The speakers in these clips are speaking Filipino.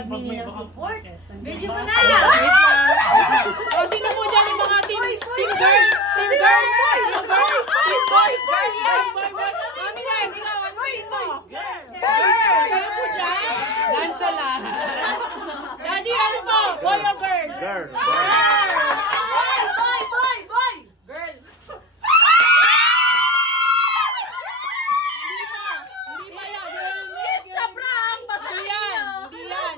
Bili ng support. Medyo mo na! O, sino po dyan yung mga team girl? Team girl! Team girl! Team boy! Girl yan! Mami na, ikaw, ano ito? Girl! Kayo po dyan? Lansya lang. Daddy, ano po? Boy o girl? Girl. Boy! Girl. Hindi pa yan. It's a prank! Hindi Basahin yan. niyo! Hindi yan.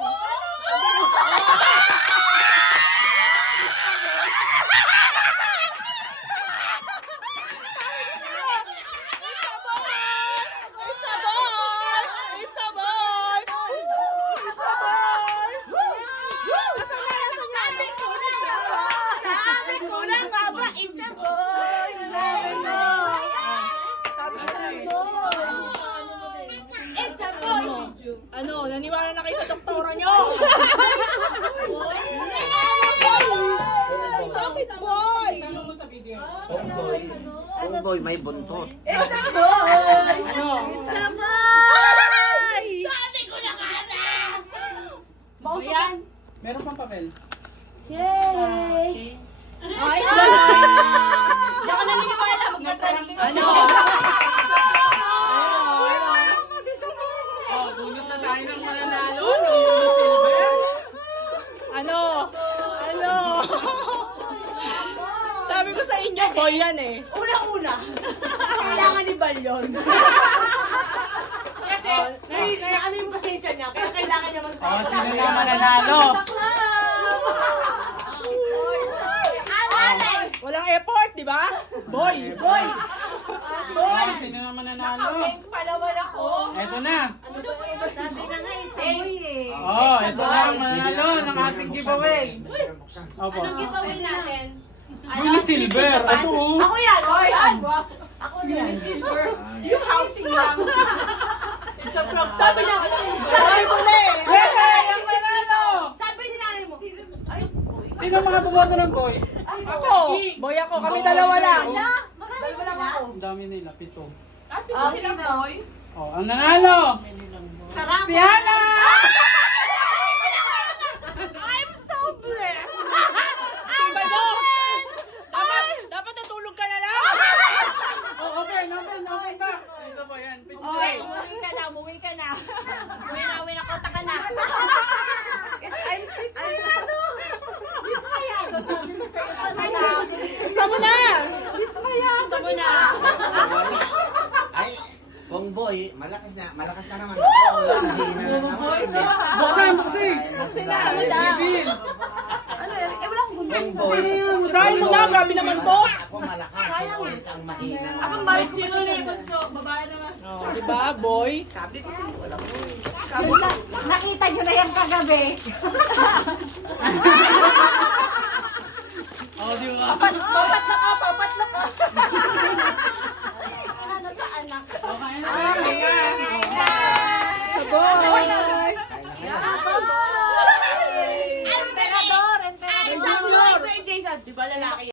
Ano, naniwala na kayo sa doktora nyo? Bakit boy? Tomboy, may buntot. It's a boy! Ano? It's a boy! Sabi ko na nga na! Ano yan? Meron pang papel. Yay! Ay, Hindi ako naniniwala. Magpa-transfer. Ano? Oh, bunot na tayo ng mananalo. No? Silver. Ano? Ano? Sabi ko sa inyo, boy yan eh. Unang-una, kailangan ni Balyon. Kasi, ano yung pasensya niya, kaya kailangan niya mas Oh, sino na mananalo? Walang effort, di ba? Boy! Boy! Oh, sino na mananalo? Kaming palawan ako. Eto na. Ano ba yung sabi na nga, it's a boy eh. Oh, ito na ang mananalo ng ating giveaway. Opo. Anong giveaway natin? Yung silver. Ito oh. Ako yan! Ako yan! Ako yan! Silver. Yung housing lang. Sabi niya, sabi ko na eh. Hey, ang manalo! Sabi ni nanay mo. Ay, Sino mga bumoto ng boy? Ako! Boy ako, kami dalawa lang. marami ba sila? Ang dami nila, 7. Sila boy? Oh, ang nanalo! Sarap. Si Hana! I'm so blessed. Iba no? Dapat natulog ka na lang. Oh, open ba? Ito ba yan? Oy, umuwi ka na. Uwi na, kota ka na. I'm Dismayado. Dismayado. Sabi ko sa'yo talaga. Isa mo na! Dismayado. Sabi na. Ay, kung boy, malakas na naman ako. Hindi na naman. Buksin! Reveal! Ano yan? Eh, walang gundo. Kung boy, Try mo na, grabe naman to. ako malakas. Yung ulit ang mahina. Abang balik sino na yung bunso? Babae naman. Oh, di ba, boy? Nakita nyo na yan kagabi. Oh, di ba?